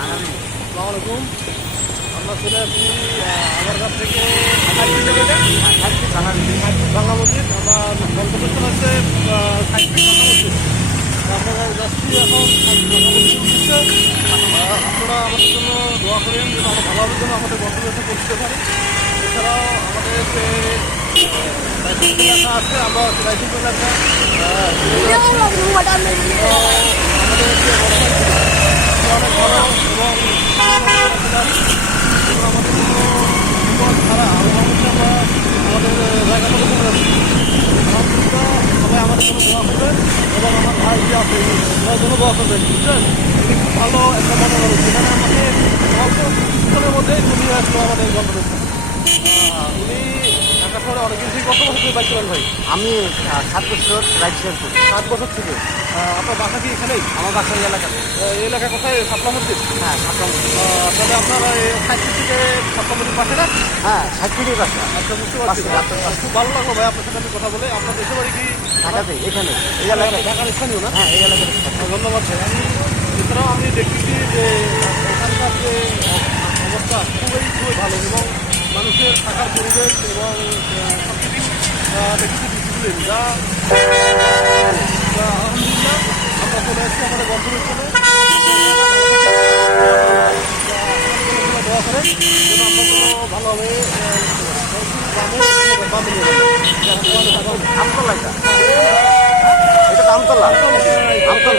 আসসালামু আলাইকুম। আমরা চলে আসছি আগারগাঁ থেকে বাংলা মসজিদ। আমার গন্তব্যস্থল আছে 60 ফিট বাংলা মসজিদ। আমরা যাচ্ছি এখন বাংলা মসজিদ উদ্দেশ্যে। আপনারা আমাদের জন্য দোয়া করেন যেন আমরা ভালোভাবে যেন আমাদের গন্তব্যস্থলে পৌঁছতে পারি। এছাড়াও আমাদের যে রাইফেল এলাকা আছে, আমরা রাইফেল এলাকা আমাদের যে অনেক বড় এবং আমাদের কোনো বিপদ ছাড়া আমরা আমাদের জায়গা মতো করে যাচ্ছি। আলহামদুলিল্লাহ, সবাই আমাদের জন্য দোয়া করবেন এবং আমার ভাই যে আছে ওনার জন্য দোয়া করবেন, বুঝলেন। এটি খুব ভালো একটা মনোবল, যেখানে আমাকে অল্প কিছুক্ষণের মধ্যেই চলিয়ে আসলো আমাদের গন্তব্যস্থল। উনি ঢাকা শহরে অনেক দিন থেকে কত বছর ধরে বাইক চালান ভাই? আমি 7 বছর রাইড শেয়ার করি। 7 বছর থেকে। আপনার বাসা কি এখানেই? আমার বাসা এই এলাকাতে। এই এলাকা কোথায়? সাপলা মসজিদ? হ্যাঁ, 7 বছর। তাহলে আপনারা এই 60 ফিট থেকে সাপলা মসজিদ পাশে না? হ্যাঁ, 60 ফিটের বাসা। আচ্ছা, বুঝতে পারছি। খুব ভালো লাগলো ভাই আপনার সাথে আমি কথা বলে। আপনার দেশের বাড়ি কি? ঢাকাতে, এখানে এই এলাকায়। ঢাকার স্থানীয় না? হ্যাঁ, এই এলাকাতে। ধন্যবাদ ভাই। এছাড়াও আমি দেখতেছি যে এখানকার যে অবস্থা খুবই ভালো এবং মানুষের থাকার পরিবেশ এবং সব কিছু দেখতেছি ডিসিপ্লিন, যা আলহামদুলিল্লাহ আমরা চলে আসছি আমাদের গন্তব্যস্থলে। দোয়া করেন যেন আমরা কোনো ভালোভাবে আমতলা এটা। এটা তো আমতলা। আমতলা।